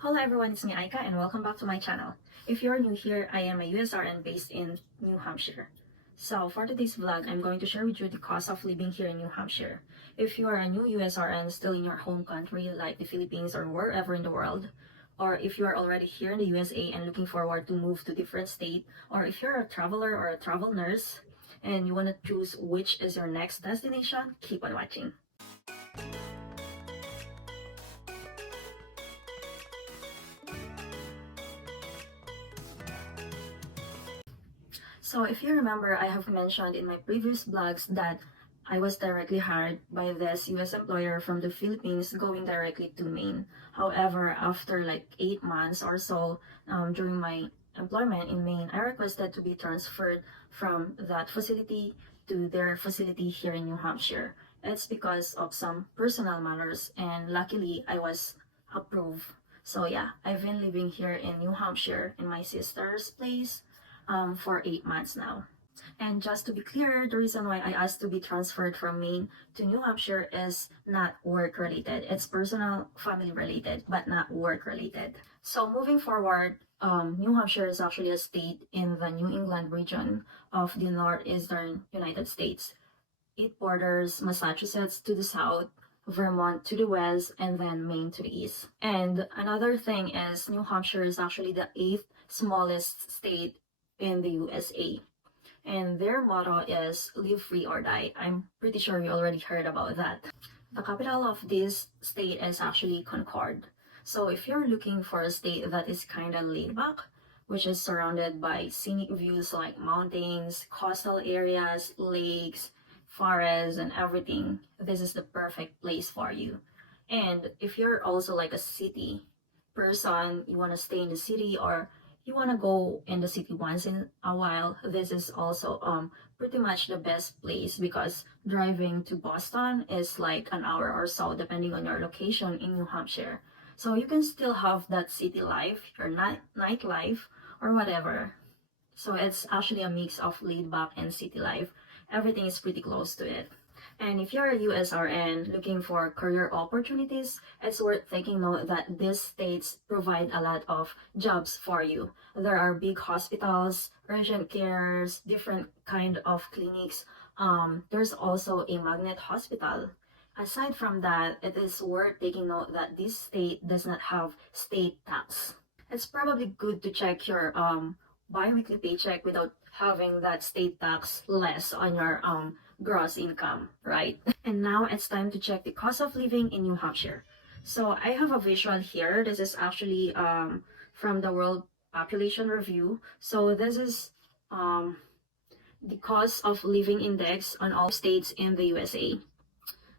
Hello everyone, it's me Aika and welcome back to my channel. If you're new here, I am a USRN based in New Hampshire. So for today's vlog, I'm going to share with you the cost of living here in New Hampshire. If you are a new USRN still in your home country like the Philippines or wherever in the world, or if you are already here in the USA and looking forward to move to different state, or if you're a traveler or a travel nurse and you want to choose which is your next destination, keep on watching. So if you remember, I have mentioned in my previous blogs that I was directly hired by this US employer from the Philippines going directly to Maine. However, after like 8 months or so during my employment in Maine, I requested to be transferred from that facility to their facility here in New Hampshire. It's because of some personal matters and luckily I was approved. So yeah, I've been living here in New Hampshire in my sister's place for 8 months now. And just to be clear, the reason why I asked to be transferred from Maine to New Hampshire is not work related. It's personal, family related, but not work related. So moving forward, New Hampshire is actually a state in the New England region of the northeastern United States. It borders Massachusetts to the south, Vermont to the west, and then Maine to the east. And another thing is New Hampshire is actually the 8th smallest state in the USA. And their motto is live free or die. I'm pretty sure you already heard about that. The capital of this state is actually Concord. So if you're looking for a state that is kind of laid back, which is surrounded by scenic views like mountains, coastal areas, lakes, forests, and everything, this is the perfect place for you. And if you're also like a city person, you want to stay in the city or you want to go in the city once in a while, this is also pretty much the best place because driving to Boston is like an hour or so depending on your location in New Hampshire. So you can still have that city life, your nightlife, or whatever. So it's actually a mix of laid back and city life. Everything is pretty close to it. And if you're a USRN looking for career opportunities, it's worth taking note that these states provide a lot of jobs for you. There are big hospitals, urgent cares, different kind of clinics. There's also a magnet hospital. Aside from that, it is worth taking note that this state does not have state tax. It's probably good to check your bi-weekly paycheck without having that state tax less on your gross income, right? And now it's time to check the cost of living in New Hampshire. So I have a visual here. This is actually from the World Population Review. So this is the cost of living index on all states in the USA.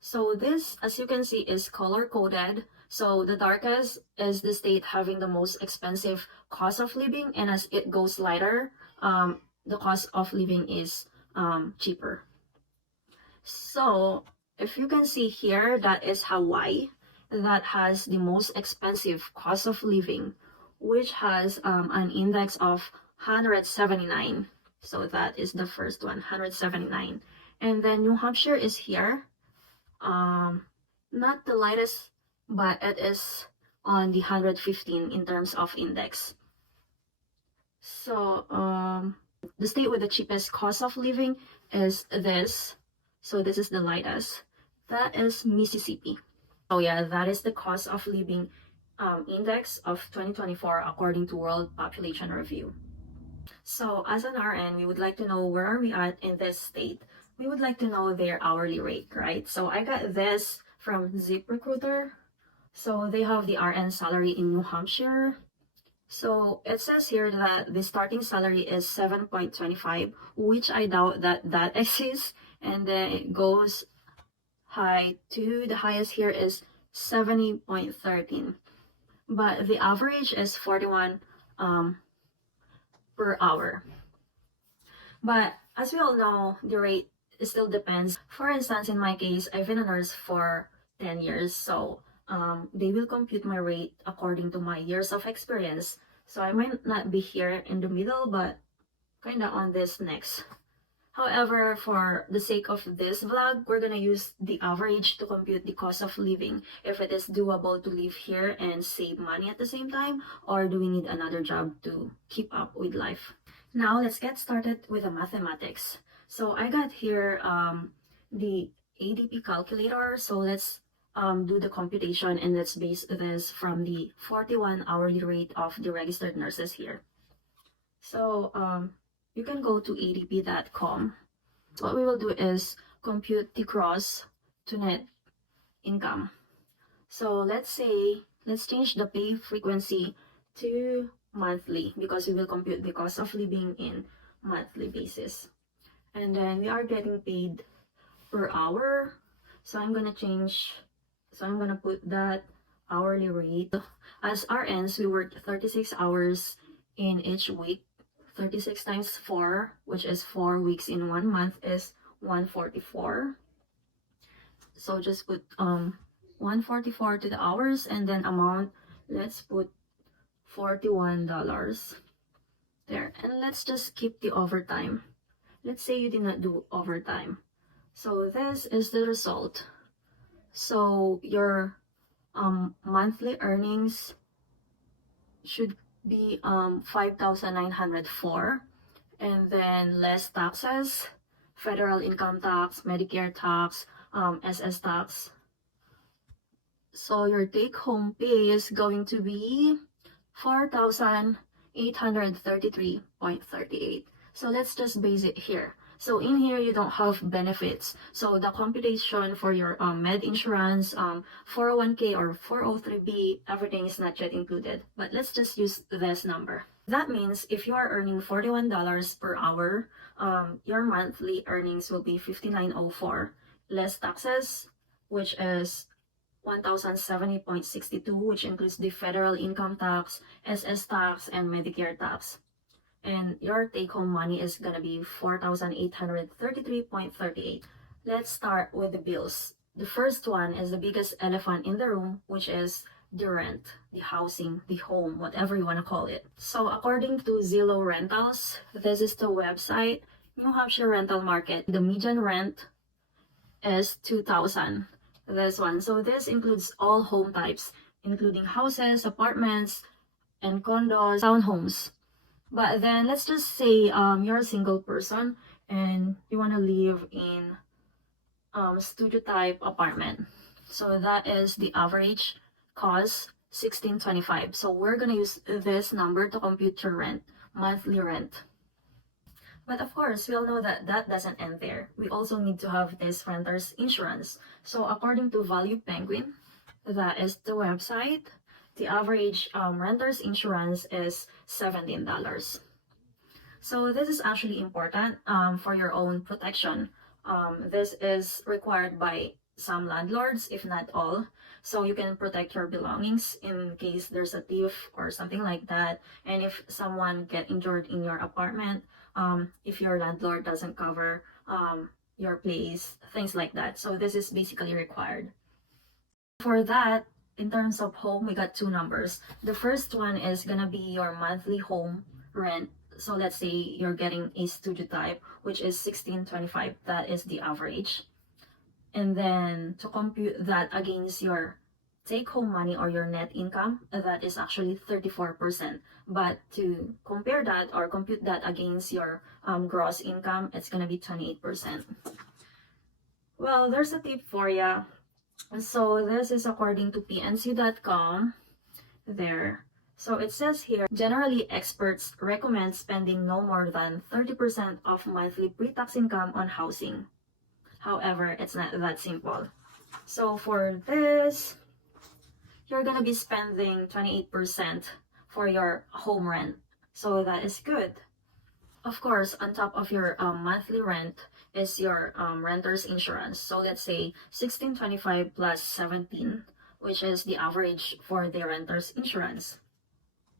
So this, as you can see, is color coded. So the darkest is the state having the most expensive cost of living, and as it goes lighter, the cost of living is cheaper. So if you can see here, that is Hawaii, that has the most expensive cost of living, which has an index of 179. So that is the first one, 179. And then New Hampshire is here. Not the lightest, but it is on the 115 in terms of index. So the state with the cheapest cost of living is this. So this is the lightest. That is Mississippi. Oh yeah, that is the cost of living index of 2024 according to World Population Review. So as an RN, we would like to know where are we at in this state. We would like to know their hourly rate, right? So I got this from ZipRecruiter. So they have the RN salary in New Hampshire. So it says here that the starting salary is 7.25, which I doubt that exists. And then it goes high to the highest here is 70.13. But the average is 41 per hour. But as we all know, the rate still depends. For instance, in my case, I've been a nurse for 10 years, so they will compute my rate according to my years of experience. So I might not be here in the middle, but kind of on this next However, for the sake of this vlog, we're gonna use the average to compute the cost of living, if it is doable to live here and save money at the same time, or do we need another job to keep up with life. Now let's get started with the mathematics. So I got here the ADP calculator, so let's do the computation, and let's base this from the 41 hourly rate of the registered nurses here. So you can go to adp.com. What we will do is compute the gross to net income. So let's change the pay frequency to monthly, because we will compute the cost of living in monthly basis. And then we are getting paid per hour. So I'm gonna put that hourly rate. As RNs, we work 36 hours in each week. 36 times 4, which is 4 weeks in 1 month, is 144. So just put 144 to the hours, and then amount, let's put $41 there. And let's just keep the overtime. Let's say you did not do overtime. So this is the result. So your monthly earnings should be 5,904, and then less taxes, federal income tax, Medicare tax, SS tax. So your take-home pay is going to be 4,833.38. So let's just base it here. So in here, you don't have benefits. So the computation for your med insurance, 401k or 403b, everything is not yet included. But let's just use this number. That means if you are earning $41 per hour, your monthly earnings will be $5,904, less taxes, which is 1,070.62, which includes the federal income tax, SS tax, and Medicare tax. And your take-home money is gonna be 4,833.38. Let's start with the bills. The first one is the biggest elephant in the room, which is the rent, the housing, the home, whatever you want to call it. So according to Zillow Rentals, this is the website, New Hampshire rental market. The median rent is $2,000. This one. So this includes all home types, including houses, apartments, and condos, townhomes. But then let's just say you're a single person and you want to live in studio type apartment. So that is the average cost, $1,625. So we're gonna use this number to compute your rent, monthly rent. But of course, we all know that that doesn't end there. We also need to have this renter's insurance. So according to Value Penguin, that is the website, the average renter's insurance is $17. So this is actually important for your own protection. This is required by some landlords, if not all. So you can protect your belongings in case there's a thief or something like that. And if someone get injured in your apartment, if your landlord doesn't cover your place, things like that. So this is basically required. For that, in terms of home, we got two numbers. The first one is gonna be your monthly home rent. So let's say you're getting a studio type, which is $1,625. That is the average. And then to compute that against your take-home money or your net income, that is actually 34%. But to compare that or compute that against your gross income, it's gonna be 28%. Well, there's a tip for you. So this is according to PNC.com there. So it says here, generally experts recommend spending no more than 30% of monthly pre-tax income on housing. However, it's not that simple. So for this, you're gonna be spending 28% for your home rent. So that is good. Of course, on top of your monthly rent is your renter's insurance. So let's say $1,625 plus 17, which is the average for the renter's insurance.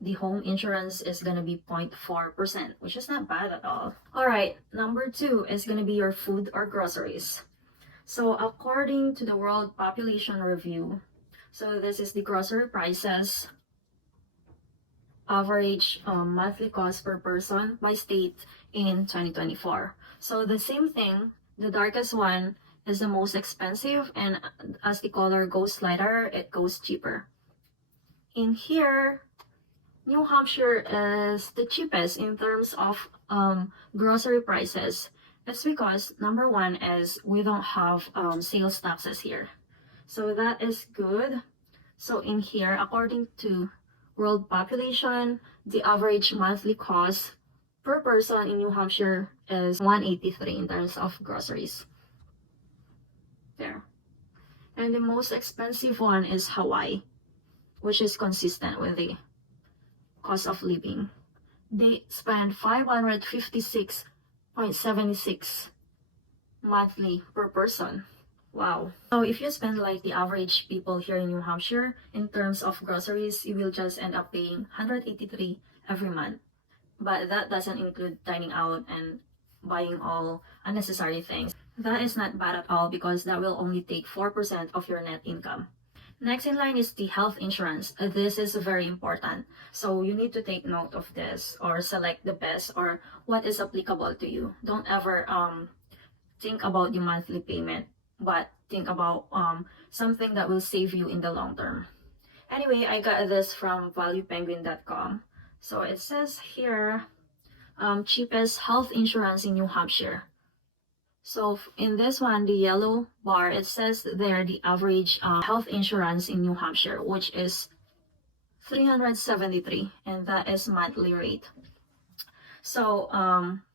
The home insurance is gonna be 0.4%, which is not bad at all. All right, number 2 is gonna be your food or groceries. So according to the World Population Review, so this is the grocery prices, average monthly cost per person by state in 2024. So the same thing, the darkest one is the most expensive, and as the color goes lighter, it goes cheaper. In here, New Hampshire is the cheapest in terms of grocery prices. It's because number one is we don't have sales taxes here. So that is good. So in here, according to world population, the average monthly cost per person in New Hampshire is $183 in terms of groceries. There. And the most expensive one is Hawaii, which is consistent with the cost of living. They spend $556.76 monthly per person. Wow. So if you spend like the average people here in New Hampshire in terms of groceries, you will just end up paying $183 every month. But that doesn't include dining out and buying all unnecessary things. That is not bad at all because that will only take 4% of your net income. Next in line is the health insurance. This is very important. So you need to take note of this or select the best or what is applicable to you. Don't ever think about the monthly payment, but think about something that will save you in the long term. Anyway, I got this from valuepenguin.com. So it says here, cheapest health insurance in New Hampshire. So in this one, the yellow bar, it says there the average health insurance in New Hampshire, which is $373, and that is monthly rate. So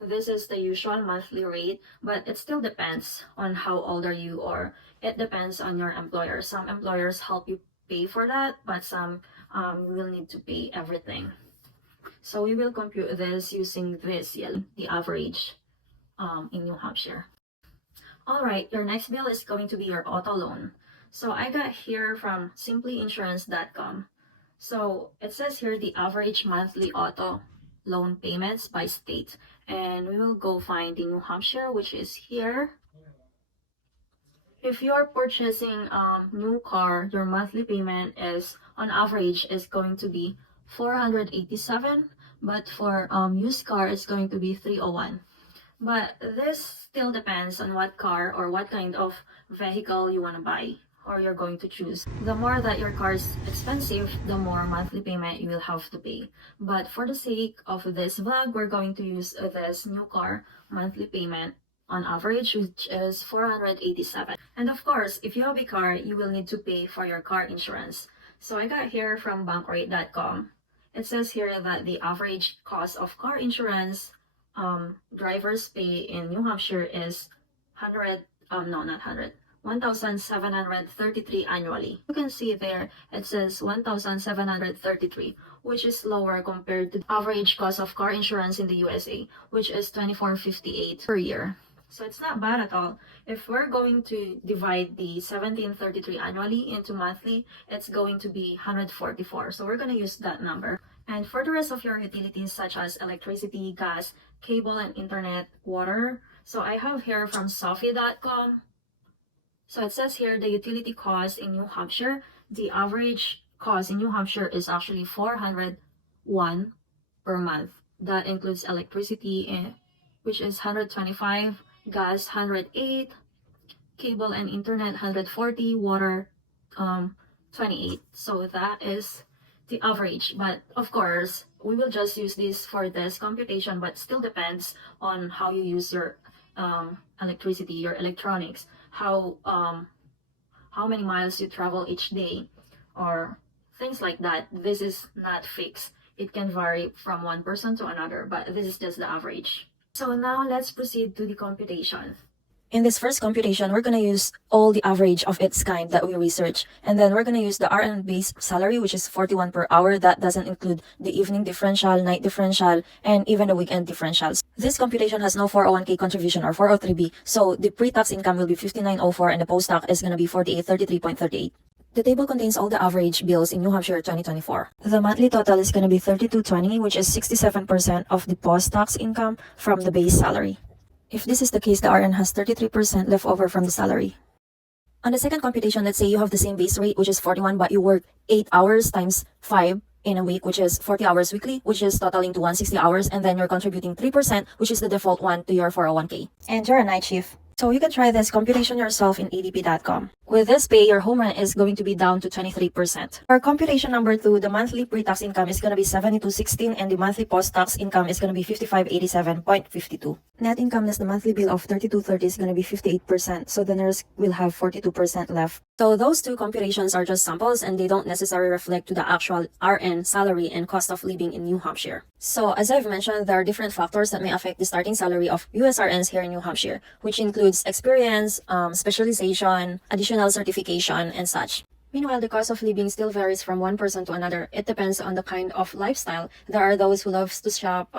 this is the usual monthly rate, but it still depends on how old are you, or it depends on your employer. Some employers help you pay for that, but some you will need to pay everything. So we will compute this using this yellow, the average in New Hampshire. Alright, your next bill is going to be your auto loan. So I got here from simplyinsurance.com. So it says here the average monthly auto loan payments by state. And we will go find the New Hampshire, which is here. If you are purchasing a new car, your monthly payment is, on average, is going to be $487. But for used car, it's going to be $301. But this still depends on what car or what kind of vehicle you want to buy or you're going to choose. The more that your car is expensive, the more monthly payment you will have to pay. But for the sake of this vlog, we're going to use this new car monthly payment on average, which is $487. And of course, if you have a car, you will need to pay for your car insurance. So I got here from bankrate.com. It says here that the average cost of car insurance driver's pay in New Hampshire is $1,733 annually. You can see there it says $1,733, which is lower compared to the average cost of car insurance in the USA, which is $2,458 per year. So it's not bad at all. If we're going to divide the $1,733 annually into monthly, it's going to be $144. So we're going to use that number. And for the rest of your utilities such as electricity, gas, cable and internet, water. So I have here from Sophie.com. So it says here the utility cost in New Hampshire, the average cost in New Hampshire is actually $401 per month. That includes electricity, which is $125, gas $108, cable and internet $140, water $28. So that is the average. But of course, we will just use this for this computation, but still depends on how you use your electricity, your electronics, how many miles you travel each day, or things like that. This is not fixed. It can vary from one person to another, but this is just the average. So now let's proceed to the computation. In this first computation, we're going to use all the average of its kind that we researched. And then we're going to use the RN base salary, which is $41 per hour. That doesn't include the evening differential, night differential, and even the weekend differentials. This computation has no 401k contribution or 403b. So the pre-tax income will be $59.04 and the post-tax is going to be $4833.38. The table contains all the average bills in New Hampshire 2024. The monthly total is going to be $3220, which is 67% of the post-tax income from the base salary. If this is the case, the RN has 33% left over from the salary. On the second computation, let's say you have the same base rate, which is 41, but you work 8 hours times 5 in a week, which is 40 hours weekly, which is totaling to 160 hours, and then you're contributing 3%, which is the default one, to your 401k. And you're a night shift. So you can try this computation yourself in adp.com. With this pay, your home rent is going to be down to 23%. For computation number 2, the monthly pre-tax income is going to be 7216 and the monthly post-tax income is going to be 5587.52. Net income less the monthly bill of 3230 is going to be 58%, so the nurse will have 42% left. So those two computations are just samples and they don't necessarily reflect to the actual RN salary and cost of living in New Hampshire. So as I've mentioned, there are different factors that may affect the starting salary of USRNs here in New Hampshire, which includes experience, specialization, additional certification, and such. Meanwhile, the cost of living still varies from one person to another. It depends on the kind of lifestyle. There are those who loves to shop.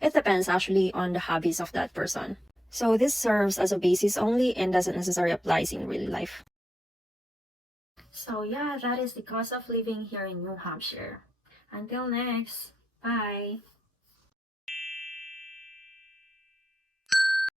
It depends actually on the hobbies of that person. So this serves as a basis only and doesn't necessarily apply in real life. So yeah, that is the cost of living here in New Hampshire. Until next, bye!